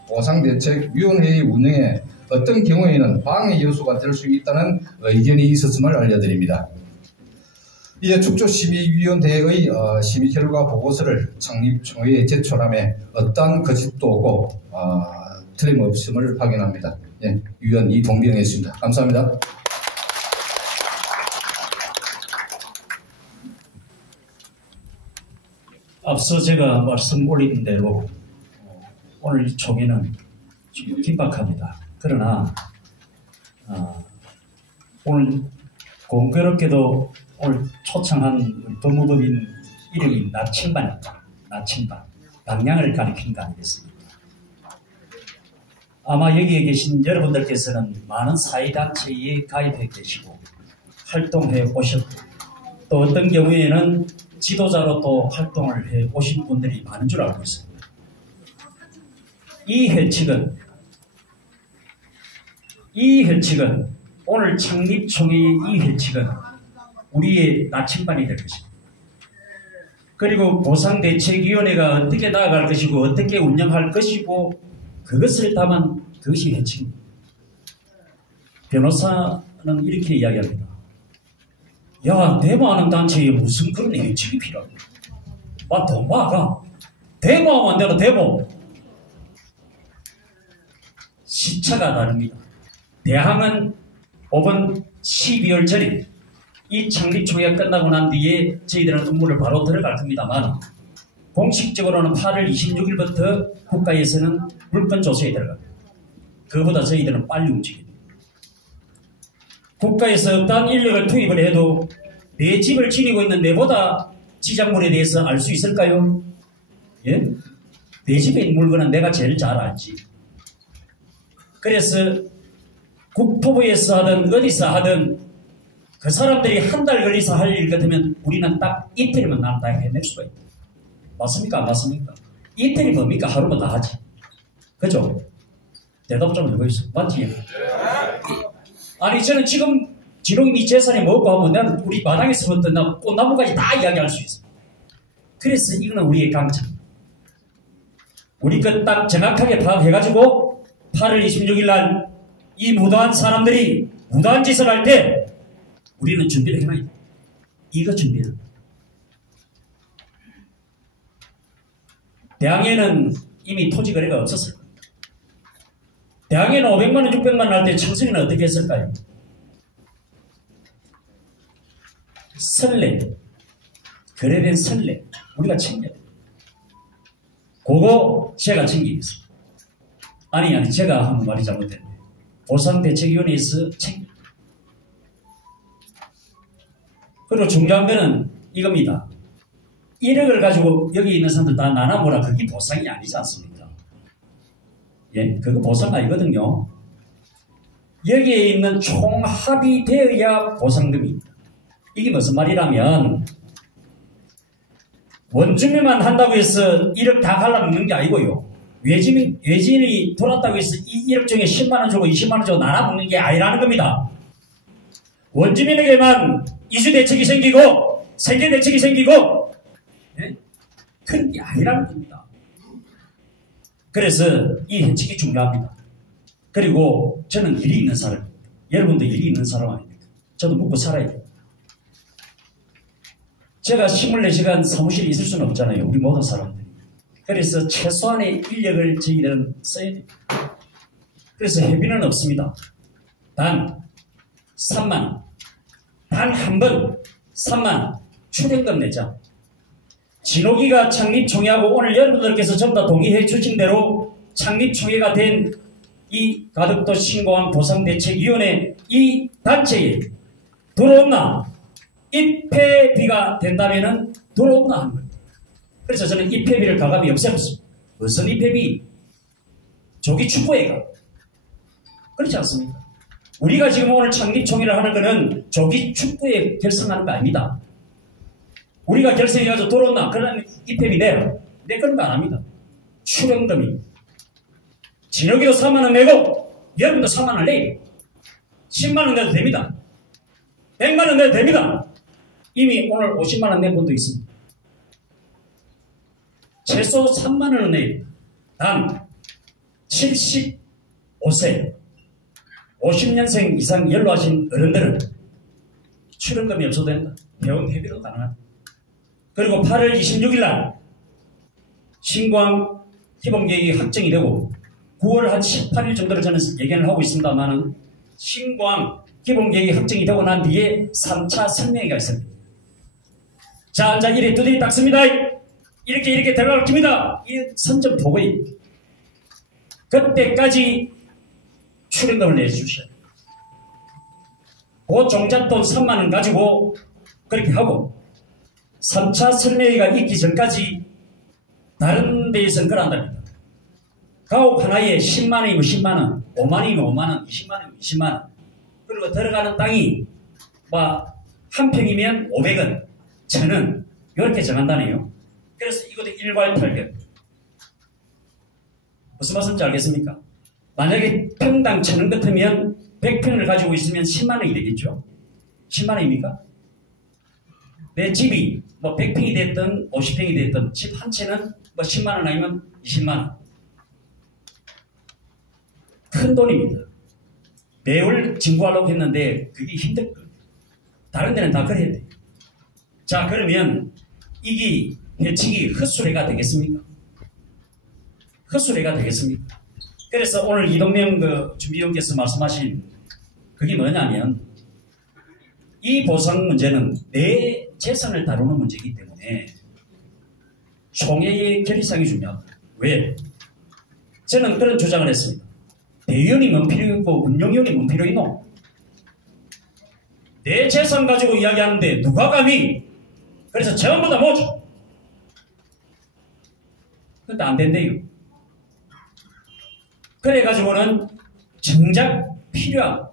보상대책위원회의 운영에 어떤 경우에는 방해 요소가 될 수 있다는 의견이 있었음을 알려드립니다. 이에 축조심의위원회의 심의 결과 보고서를 창립총회에 제출함에 어떠한 거짓도 없고 틀림없음을 확인합니다. 예, 위원 이동병이었습니다. 감사합니다. 앞서 제가 말씀 올린 대로 오늘 이 총회는 지금 긴박합니다. 그러나 오늘 공교롭게도 오늘 초청한 법무법인 이름이 나침반입니다. 나침반. 방향을 가리키는 거 아니겠습니까? 아마 여기에 계신 여러분들께서는 많은 사회단체에 가입해 계시고 활동해 오셨고 또 어떤 경우에는 지도자로 또 활동을 해 오신 분들이 많은 줄 알고 있습니다. 이 회칙은 오늘 창립총회의 이 회칙은 우리의 나침반이 될 것입니다. 그리고 보상대책위원회가 어떻게 나아갈 것이고 어떻게 운영할 것이고 그것을 담은 그것이 회칙입니다. 변호사는 이렇게 이야기합니다. 야, 데모하는 단체에 무슨 그런 회칙이 필요하냐. 돈 봐가. 데모하면 안 되나, 데모. 시차가 다릅니다. 대항은 5번 12월 전에 이 창립총회가 끝나고 난 뒤에 저희들은 업무를 바로 들어갈 겁니다만 공식적으로는 8월 26일부터 국가에서는 물건 조사에 들어갑니다. 그보다 저희들은 빨리 움직입니다. 국가에서 어떠한 인력을 투입을 해도 내 집을 지니고 있는 내보다 지작물에 대해서 알 수 있을까요? 예? 내 집에 있는 물건은 내가 제일 잘 알지. 그래서 국토부에서 하든 어디서 하든 그 사람들이 한 달 걸려서 할 일 같으면 우리는 딱 이틀이면 난 다 해낼 수가 있다. 맞습니까? 안 맞습니까? 이틀이 뭡니까? 하루면 다 하지. 그죠? 대답 좀 해보겠습니다. 맞지? 아니 저는 지금 지렁이 재산이 뭐고 하면 나는 우리 마당에서부터 나 꽃나무까지 다 이야기할 수 있어. 그래서 이거는 우리의 강점. 우리 것 딱 정확하게 파악해가지고 8월 26일 날 이 무도한 사람들이 무도한 짓을 할 때 우리는 준비를 해놔야 돼. 이거 준비를. 대항에는 이미 토지 거래가 없었을 거예요. 대항에는 500만원, 600만원 할 때 청승이는 어떻게 했을까요? 선례, 거래된 선례, 우리가 챙겨야 돼요. 그거 제가 챙기겠습니다. 아니, 제가 한 말이 잘못됐네. 보상대책위원회에서 챙겨. 그리고 중요한 거는 이겁니다. 1억을 가지고 여기 있는 사람들 다 나눠보라. 그게 보상이 아니지 않습니까? 예, 그거 보상 아니거든요. 여기에 있는 총합이 되어야 보상금입니다. 이게 무슨 말이라면 원주민만 한다고 해서 1억 다 갈라먹는 게 아니고요. 외지인이 돌았다고 해서 이 1억 중에 10만원 주고 20만원 주고 나눠먹는 게 아니라는 겁니다. 원주민에게만 이주대책이 생기고 생계대책이 생기고 예? 그런 게 아니라는 겁니다. 그래서 이 해책이 중요합니다. 그리고 저는 일이 있는 사람입니다. 여러분도 일이 있는 사람 아닙니까? 저도 먹고 살아야 돼요. 제가 24시간 사무실에 있을 수는 없잖아요. 우리 모든 사람들이. 그래서 최소한의 인력을 저희들은 써야 됩니다. 그래서 회비는 없습니다. 단 3만원. 단 한 번 3만원. 출연금 내자. 진호기가 창립총회하고 오늘 여러분들께서 전부 다 동의해 주신 대로 창립총회가 된 이 가덕도 신공항 보상대책위원회 이 단체에 들어온나 입회비가 된다면은 들어온나 하는 거예요. 그래서 저는 입회비를 가감히 없애봤습니다. 무슨 입회비? 조기 축구회가 그렇지 않습니까? 우리가 지금 오늘 창립총회를 하는 거는 조기 축구회 결성하는 거 아닙니다. 우리가 결성해가지고 들어온나 그러면 입회비 내라. 내 그런 거 안 합니다. 출연금이 진혁이도 3만원 내고 여러분도 3만원 내요. 10만원 내도 됩니다. 100만원 내도 됩니다. 이미 오늘 50만원 낸 분도 있습니다. 최소 3만원을 내요. 단 75세 50년생 이상 연로하신 어른들은 출연금이 없어도 된다. 회원 회비도 가능하다. 그리고 8월 26일 날 신광 기본계획이 확정이 되고 9월 한 18일 정도를 저는 예견을 하고 있습니다만은 신광 기본계획이 확정이 되고 난 뒤에 3차 설명회가 있습니다. 자, 이래 두드리 닦습니다. 이렇게 들어갈 겁니다. 이 선점 보고입 그때까지 출연금을 내주셔야 돼요. 그 종잣돈 3만원 가지고 그렇게 하고 3차 설명회가 있기 전까지 다른 데에서는 그런답니다. 가옥 하나에 10만원이면 10만원, 5만원이면 5만원, 20만원이면 20만원. 그리고 들어가는 땅이 한 평이면 500원, 1000원 이렇게 정한다네요. 그래서 이것도 일괄탈격. 무슨 말씀인지 알겠습니까? 만약에 평당 1000원 같으면 100평을 가지고 있으면 10만원이 되겠죠? 10만원입니까? 내 집이 100평이 됐든 50평이 됐든 집 한 채는 10만원 아니면 20만원. 큰 돈입니다. 매월 진구하려고 했는데 그게 힘들 거예요. 다른 데는 다 그래야 돼요. 자, 그러면 이게 해치기 헛수레가 되겠습니까? 헛수레가 되겠습니까? 그래서 오늘 이동명 준비위원께서 말씀하신 그게 뭐냐면 이 보상 문제는 내 재산을 다루는 문제이기 때문에 총회의 결의사항이 중요하다. 왜? 저는 그런 주장을 했습니다. 대의원이 뭔 필요 있고 운영위원이 뭔 필요 있노? 내 재산 가지고 이야기하는데 누가 감히? 그래서 전부 다 모죠. 근데 안 된대요. 그래가지고는 정작 필요한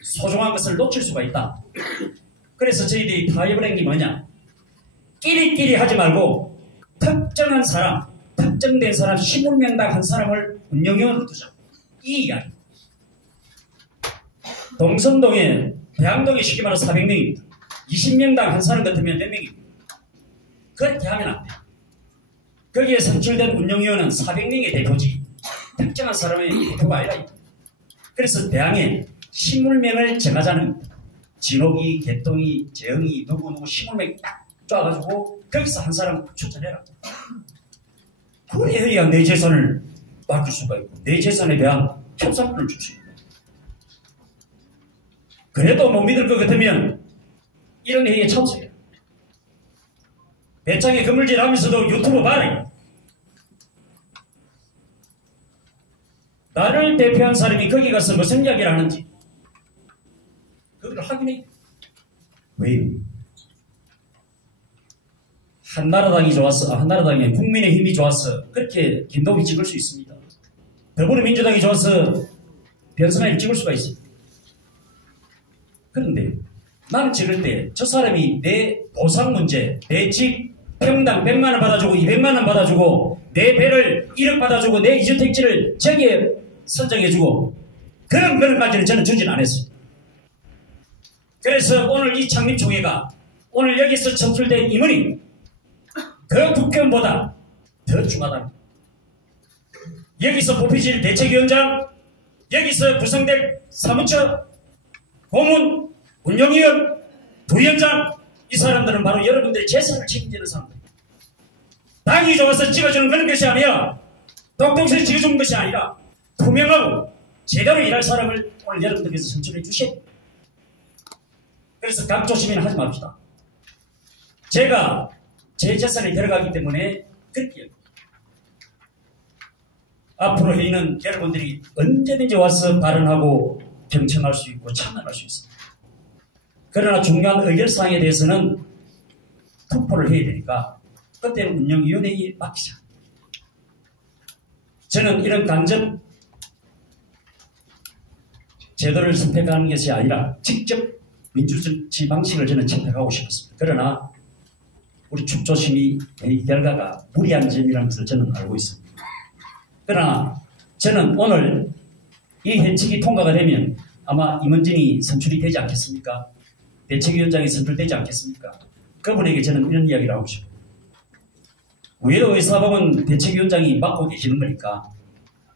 소중한 것을 놓칠 수가 있다. 그래서 저희들이 타협을 한 게 뭐냐? 끼리끼리 하지 말고 특정한 사람, 특정된 사람 15명당 한 사람을 운영위원으로 두자. 이 이야기. 동성동에 대학동에 쉽게 말해 400명입니다. 20명당 한 사람 같으면 몇 명입니다. 그렇게 하면 안 돼요. 거기에 선출된 운영위원은 400명의 대표지 특정한 사람의 대표가 아니라. 그래서 대항에 식물명을 정하자는 진옥이, 개똥이, 재영이, 누구 식물명 딱 쪼아가지고 거기서 한 사람 추천해라. 그래야 내 재산을 맡길 수가 있고 내 재산에 대한 협상권을 줄 수 있다. 그래도 못 믿을 것 같으면 이런 회의에 참석해라. 배짱에 그물질 하면서도 유튜브 봐라. 나를 대표한 사람이 거기 가서 무슨 이야기를 하는지 그걸 확인해. 왜요? 한나라당이 좋았어. 한나라당이 국민의힘이 좋았어. 그렇게 김동희 찍을 수 있습니다. 더불어민주당이 좋아서 변선화를 찍을 수가 있습니다. 그런데 나는 찍을 때 저 사람이 내 보상 문제, 내 집 평당 100만 원 받아주고 200만 원 받아주고 내 배를 1억 받아주고 내 이주택지를 저기에 선정해주고 그런 것까지는 저는 주진 않았습니다. 그래서 오늘 이 창립총회가 오늘 여기서 선출된 임원이 그 국회의원보다 더 중하다. 여기서 뽑히질 대책위원장, 여기서 구성될 사무처, 고문, 운영위원, 부위원장, 이 사람들은 바로 여러분들의 재산을 책임지는 사람들. 당이 좋아서 찍어주는 그런 것이 아니라 똑똑히 찍어주는 것이 아니라 투명하고 제대로 일할 사람을 오늘 여러분들께서 선출해 주셔야 됩니다. 그래서 각조심이나 하지 맙시다. 제가 제 재산이 들어가기 때문에 그렇게 앞으로 회의는 여러분들이 언제든지 와서 발언하고 경청할 수 있고 참여할 수 있습니다. 그러나 중요한 의결사항에 대해서는 투표를 해야 되니까 그때는 운영위원회에 맡기자. 저는 이런 간접 제도를 선택하는 것이 아니라 직접 민주정치 방식을 저는 선택하고 싶었습니다. 그러나 우리 축조심의 회의 결과가 무리한 점이라는 것을 저는 알고 있습니다. 그러나 저는 오늘 이 해칙이 통과가 되면 아마 임원진이 선출이 되지 않겠습니까? 대책위원장이 선출되지 않겠습니까? 그분에게 저는 이런 이야기를 하고 싶어요. 외로 의사봉은 대책위원장이 맡고 계시는 거니까,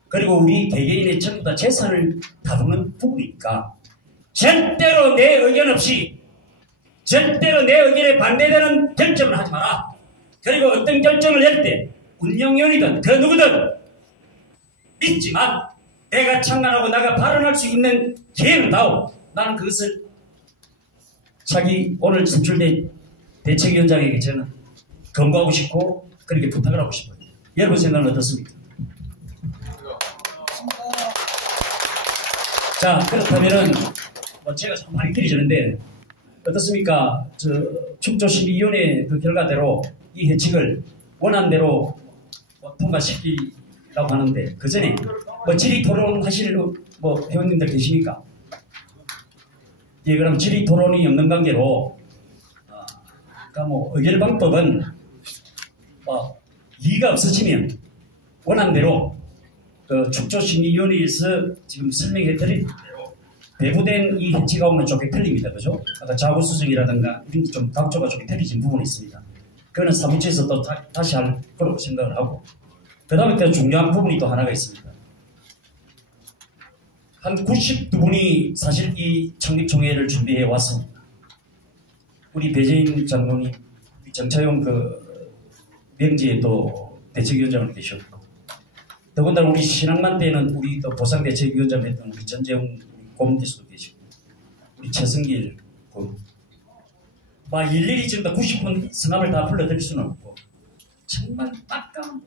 그리고 우리 개개인의 전부 다 재산을 다루는 부분이니까 절대로 내 의견 없이, 절대로 내 의견에 반대되는 결정을 하지 마라. 그리고 어떤 결정을 낼 때 운영위원이든 그 누구든 믿지만 내가 창간하고 내가 발언할 수 있는 기회는 다오. 나는 그것을 자기 오늘 선출된 대책위원장에게 저는 권고하고 싶고 그렇게 부탁을 하고 싶어요. 여러분 생각은 어떻습니까? 자, 그렇다면은 제가 참 많이 길어지는데 어떻습니까? 축조심의위원회 그 결과대로 이 해칙을 원안대로 통과시키라고 하는데 그 전에 질의 토론하실 회원님들 계십니까? 예, 그럼 질의 토론이 없는 관계로 그러니까 의결 방법은 이의가 없어지면 원안대로 축조심의위원회에서 지금 설명해 드린 대로 배부된 이 해치가 오면 조금 틀립니다. 그죠? 아까 자구수정이라든가 이런 게 좀 각조가 조금 틀리진 부분이 있습니다. 그거는 사무처에서 또 다시 할 거라고 생각을 하고, 그 다음에 또 중요한 부분이 또 하나가 있습니다. 한 92분이 사실 이 창립총회를 준비해 왔습니다. 우리 배재인 장로님, 정차용 명지에 또 대책위원장을 계셨고, 더군다나 우리 신앙만 때는 우리 또 보상대책위원장 했던 우리 전재용 고문께서도 계시고, 우리 최승길 일일이 지금 다 90분 성함을 다 불러드릴 수는 없고, 정말 빡깜.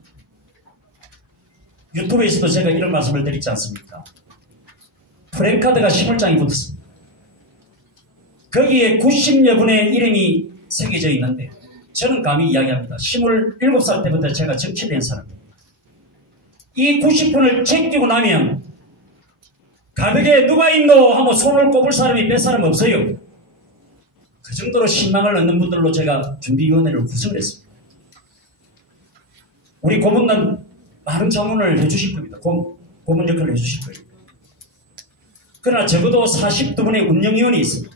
유튜브에서도 제가 이런 말씀을 드리지 않습니까? 프랭카드가 10장이 붙었습니다. 거기에 90여 분의 이름이 새겨져 있는데, 저는 감히 이야기합니다. 27살 때부터 제가 정치를 한 사람입니다. 이 90분을 제끼고 나면 가득에 누가 있노 하고 손을 꼽을 사람이 몇 사람 없어요. 그 정도로 신망을 얻는 분들로 제가 준비위원회를 구성을 했습니다. 우리 고문단 많은 자문을 해주실 겁니다. 고문 역할을 해주실 거예요. 그러나 적어도 42분의 운영위원이 있습니다.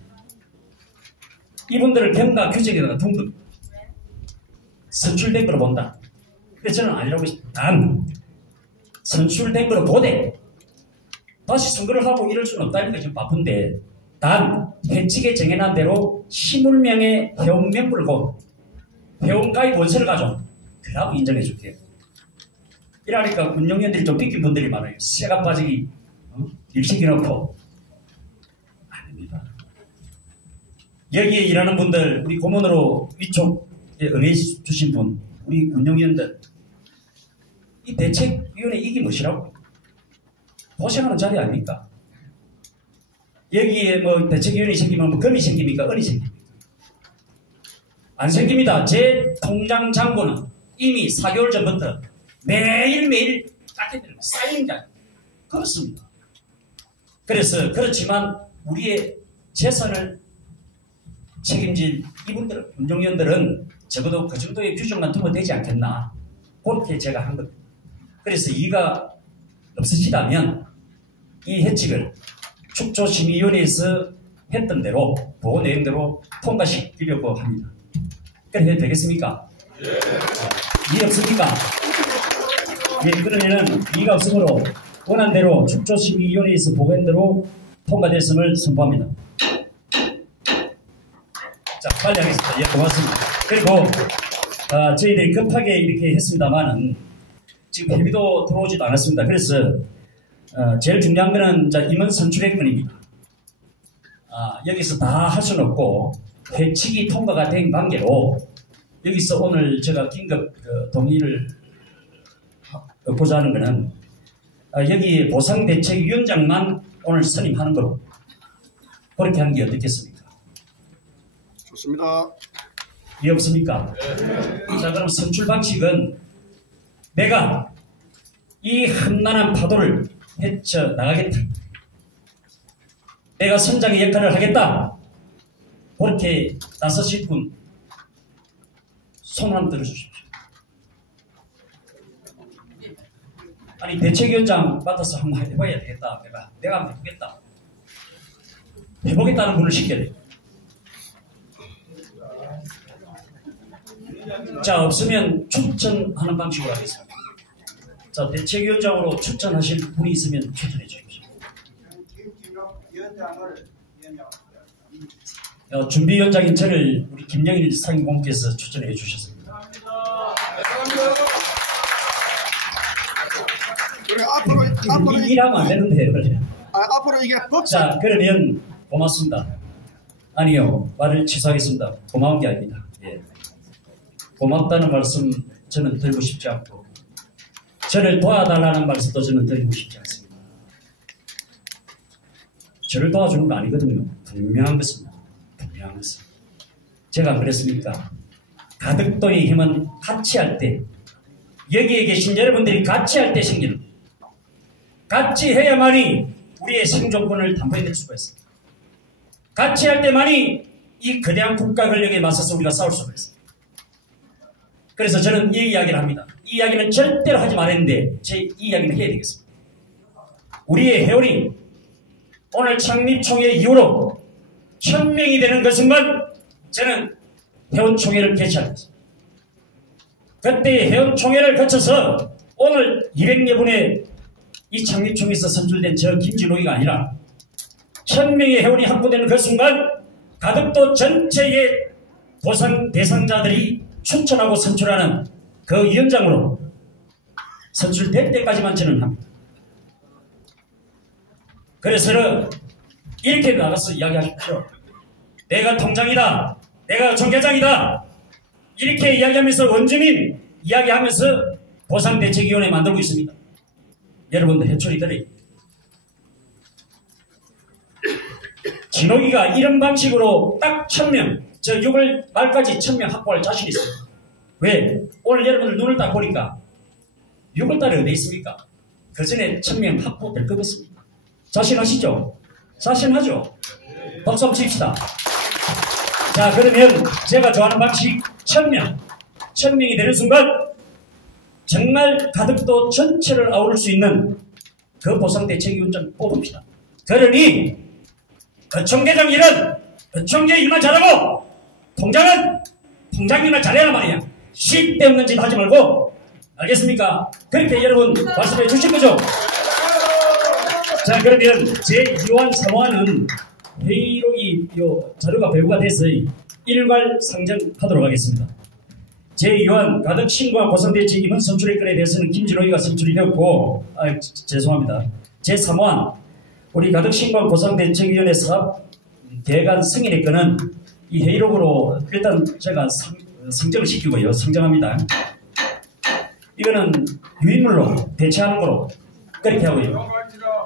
이분들을 경과 규정에다가 둔 겁니다. 선출된 거로 본다. 그래서 저는 아니라고 했습니다. 단 선출된 거로 보되 다시 선거를 하고 이럴 수는 없다니까 지금 바쁜데, 단 해칙에 정해놓은 대로 10명의 회원 명부를 고 회원 가입 원서를 가져 그라고 인정해 줄게요. 이러니까 운영위원들이 좀 삐낀 분들이 많아요. 새가 빠지기 일시켜놓고 아닙니다. 여기에 일하는 분들, 우리 고문으로 위촉에 응해 주신 분, 우리 운영위원들, 이 대책위원회 이게 무엇이라고? 고생하는 자리 아닙니까? 여기에 대책위원회 생기면 금이 생깁니까? 은이 생깁니까? 안 생깁니다. 제 통장 잔고는 이미 4개월 전부터 매일매일 쌓게 되는 쌓인 게 아닙니다. 그렇습니다. 그래서 그렇지만 우리의 재산을 책임질 이분들, 운동위원들은 적어도 그 정도의 규정만 두면 되지 않겠나. 그렇게 제가 한 겁니다. 그래서 이가 없으시다면 이 해칙을 축조심의위원회에서 했던 대로 보고 내용대로 통과시키려고 합니다. 그래 해도 되겠습니까? 예. 이해 없습니까? 예, 그러면은 이가 없으므로 원안대로 축조심의위원회에서 보고한 대로 통과됐음을 선포합니다. 자, 빨리 하겠습니다. 예, 고맙습니다. 그리고 저희들이 급하게 이렇게 했습니다만은 지금 회비도 들어오지도 않았습니다. 그래서 제일 중요한 거는 임원 선출의 건입니다. 여기서 다 할 수는 없고 회칙이 통과가 된 관계로 여기서 오늘 제가 긴급 동의를 얻고자 하는 것은 여기 보상대책위원장만 오늘 선임하는 거로 그렇게 하는 게 어떻겠습니까? 좋습니다. 이해 없습니까? 네. 자, 그럼 선출 방식은 내가 이 험난한 파도를 헤쳐나가겠다. 내가 선장의 역할을 하겠다. 그렇게 나서실 분 손 한번 들어주십시오. 아니 대책위원장 맡아서 한번 해봐야 되겠다. 내가 한번 해보겠다. 해보겠다는 분을 시켜야 돼요. 자, 없으면 추천하는 방식으로 하겠습니다. 자, 대책위원장으로 추천하실 분이 있으면 추천해 주십시오. 준비위원장인 저를 우리 김영일 상임고문께서 추천해 주셨습니다. 그래, 앞으로 일하면 안 되는데요. 그래. 앞으로 이게 자, 그러면 고맙습니다. 아니요, 말을 취소하겠습니다. 고마운 게 아닙니다. 예. 고맙다는 말씀 저는 드리고 싶지 않고 저를 도와달라는 말씀도 저는 드리고 싶지 않습니다. 저를 도와주는 거 아니거든요. 분명한 것입니다. 분명한 것은 제가 그랬습니까? 가덕도의 힘은 같이 할 때 여기에 계신 여러분들이 같이 할 때 생기는 같이 해야만이 우리의 생존권을 담보해낼 수가 있습니다. 같이 할 때만이 이 거대한 국가 권력에 맞서서 우리가 싸울 수가 있습니다. 그래서 저는 이 이야기를 합니다. 이 이야기는 절대로 하지 말았는데 이 이야기는 해야 되겠습니다. 우리의 회원이 오늘 창립총회 이후로 1000명이 되는 그 순간 저는 회원총회를 개최하겠습니다. 그때 회원총회를 거쳐서 오늘 200여 분의 이 창립총회에서 선출된 저 김진호이가 아니라 1000명의 회원이 확보되는 그 순간 가덕도 전체의 보상 대상자들이 추천하고 선출하는 그 위원장으로 선출될 때까지만 저는 합니다. 그래서 이렇게 나가서 이야기하십시오. 내가 통장이다. 내가 총회장이다. 이렇게 이야기하면서 원주민 이야기하면서 보상대책위원회 만들고 있습니다. 여러분들 해초리 들어요. 진호기가 이런 방식으로 딱 1000명, 저 6월 말까지 1000명 확보할 자신이 있습니다. 왜? 오늘 여러분들 눈을 딱 보니까 6월달에 어디 있습니까? 그 전에 1000명 확보될 것 같습니다. 자신하시죠? 자신하죠? 박수 한번 칩시다. 자, 그러면 제가 좋아하는 방식 1000명이 되는 순간 정말 가덕도 전체를 아우를 수 있는 그 보상대책위원장 뽑읍시다. 그러니 총회장 일은 총회 일만 잘하고 통장은 통장 일만 잘해야 말이야. 쓸데없는 짓 하지 말고, 알겠습니까? 그렇게 여러분 말씀해 주실 거죠? 자, 그러면 제2호안 3호안은 회의록이 자료가 배부가 돼서 일괄 상정하도록 하겠습니다. 제2호안 가덕 신고와 보상대책 임원 선출의 건에 대해서는 김진호이가 선출이 되었고, 죄송합니다. 제3호안 우리 가덕 신고와 보상대책위원회 사업 대관 승인의 건은 이 회의록으로 일단 제가 상정을 시키고요. 상정합니다. 이거는 유인물로 대체하는 거로 그렇게 하고요.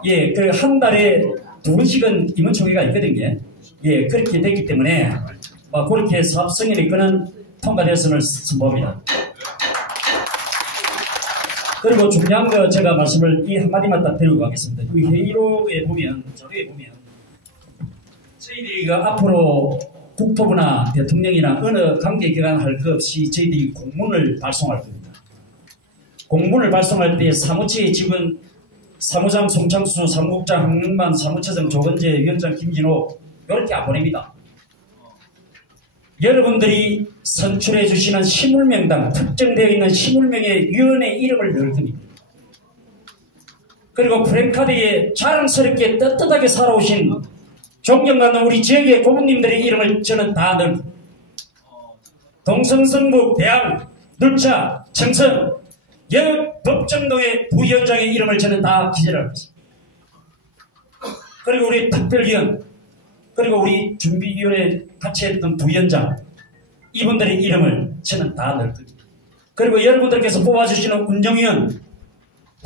예, 그 한 달에 2번씩은 임원총회가 있거든요. 예, 그렇게 됐기 때문에 그렇게 사업 승인의 건은 통과되었음을 선포합니다. 그리고 중요한 거 제가 말씀을 이 한마디만 딱 드리고 가겠습니다. 이 회의록에 보면, 자료에 보면, 저희들이 앞으로 국토부나 대통령이나 어느 관계기관 할 것 없이 저희들이 공문을 발송할 겁니다. 공문을 발송할 때 사무처의 직원, 사무장 송창수, 사무국장 황영만, 사무처장 조건재, 위원장 김진호 이렇게 안 보냅니다. 여러분들이 선출해 주시는 시물명당, 특정되어 있는 시물명의 위원회 이름을 넣을 겁니다. 그리고 프랭카드에 자랑스럽게 떳떳하게 살아오신 존경받는 우리 지역의 고문님들의 이름을 저는 다 넣을 겁니다. 동성성북, 대항, 눌차, 청선, 여 법정동의 부위원장의 이름을 저는 다 기재할 것입니다. 그리고 우리 특별위원, 그리고 우리 준비위원회 같이 했던 부위원장, 이분들의 이름을 저는 다 넣을 겁니다. 그리고 여러분들께서 뽑아주시는 운정위원,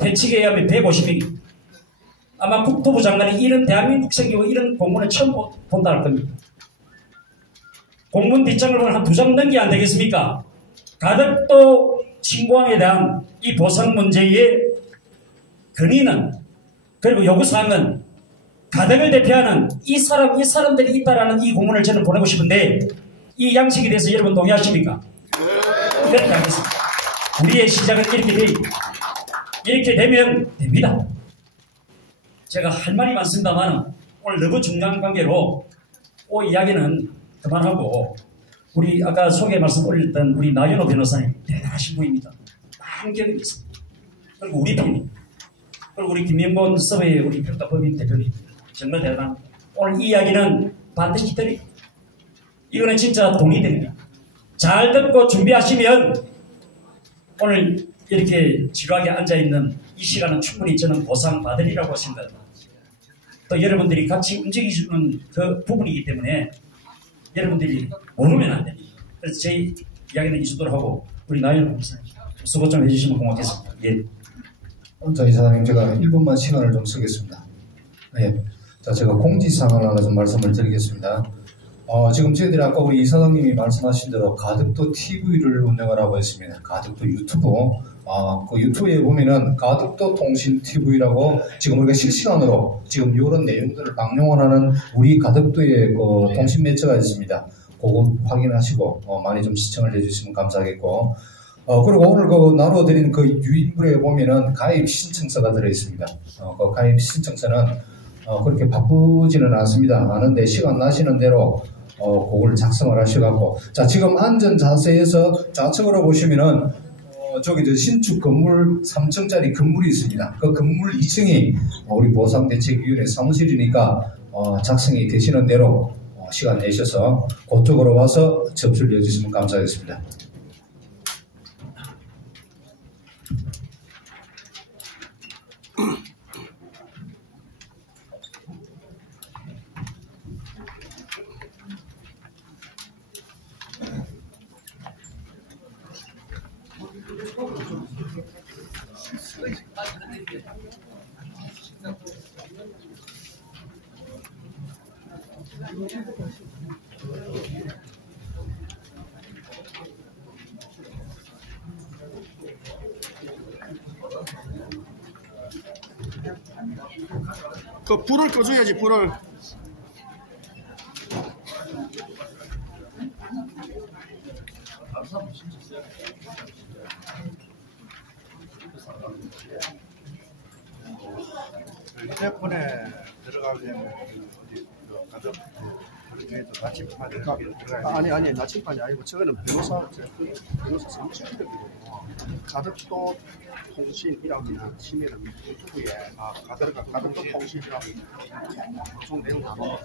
회칙에 의하면 150명입니다. 아마 국토부 장관이 이런 대한민국 생기고 이런 공문을 처음 본다 할 겁니다. 공문 뒷장을 보면 한 2장 넘게 안 되겠습니까? 가덕도 신공항에 대한 이 보상 문제의 근위는, 그리고 요구사항은 가덕을 대표하는 이 사람들이 있다라는 이 공문을 저는 보내고 싶은데, 이 양식에 대해서 여러분 동의하십니까? 그렇게 하겠습니다. 우리의 시작은 이렇게 되면 됩니다. 제가 할 말이 많습니다만 오늘 너무 중요한 관계로 이야기는 그만하고, 우리 아까 소개 말씀 올렸던 우리 나윤호 변호사님 대단하신 분입니다. 많은 경험이 있습니다. 그리고 우리 팀, 그리고 우리 김명곤 서베의 우리 평가법인 대표님 정말 대단합니다. 오늘 이 이야기는 반드시 드립니다. 이거는 진짜 돈이 됩니다. 잘 듣고 준비하시면 오늘 이렇게 지루하게 앉아있는 이 시간은 충분히 저는 보상받으리라고 생각합니다. 또 여러분들이 같이 움직여주는 그 부분이기 때문에 여러분들이 모르면 안 됩니다. 그래서 제 이야기는 이 정도로 하고 우리 나윤호 변호사님 수고 좀 해주시면 고맙겠습니다. 예. 자, 이사장님 제가 1분만 시간을 좀 쓰겠습니다. 예. 자, 제가 공지사항을 하나 좀 말씀을 드리겠습니다. 지금 저희들이 아까 우리 이사장님이 말씀하신 대로 가덕도 TV를 운영하라고 했습니다. 가덕도 유튜브. 그 유튜브에 보면은 가덕도 통신 TV라고 지금 우리가 실시간으로 지금 이런 내용들을 방영을 하는 우리 가덕도의 그 통신 매체가 있습니다. 그거 확인하시고 많이 좀 시청을 해주시면 감사하겠고, 그리고 오늘 그 나눠드린 그 유인물에 보면은 가입 신청서가 들어있습니다. 그 가입 신청서는 그렇게 바쁘지는 않습니다. 아는데 시간 나시는 대로 그걸 작성을 하셔갖고, 자, 지금 앉은 자세에서 좌측으로 보시면은 저기 저 신축 건물 3층짜리 건물이 있습니다. 그 건물 2층이 우리 보상대책위원회 사무실이니까 작성이 되시는 대로 시간 내셔서 그쪽으로 와서 접수를 해주시면 감사하겠습니다. 그 불을 꺼줘야지, 불을. 휴대폰에 들어가려면 가족 그렇게 해서 나침판에 들어가야 돼. 아니, 나침판이 아니고, 저거는 변호사 사무실이거든요. 가덕도 통신이라고 치면은 유튜브에 가덕도 통신이라고 방송 내용 다 나와요.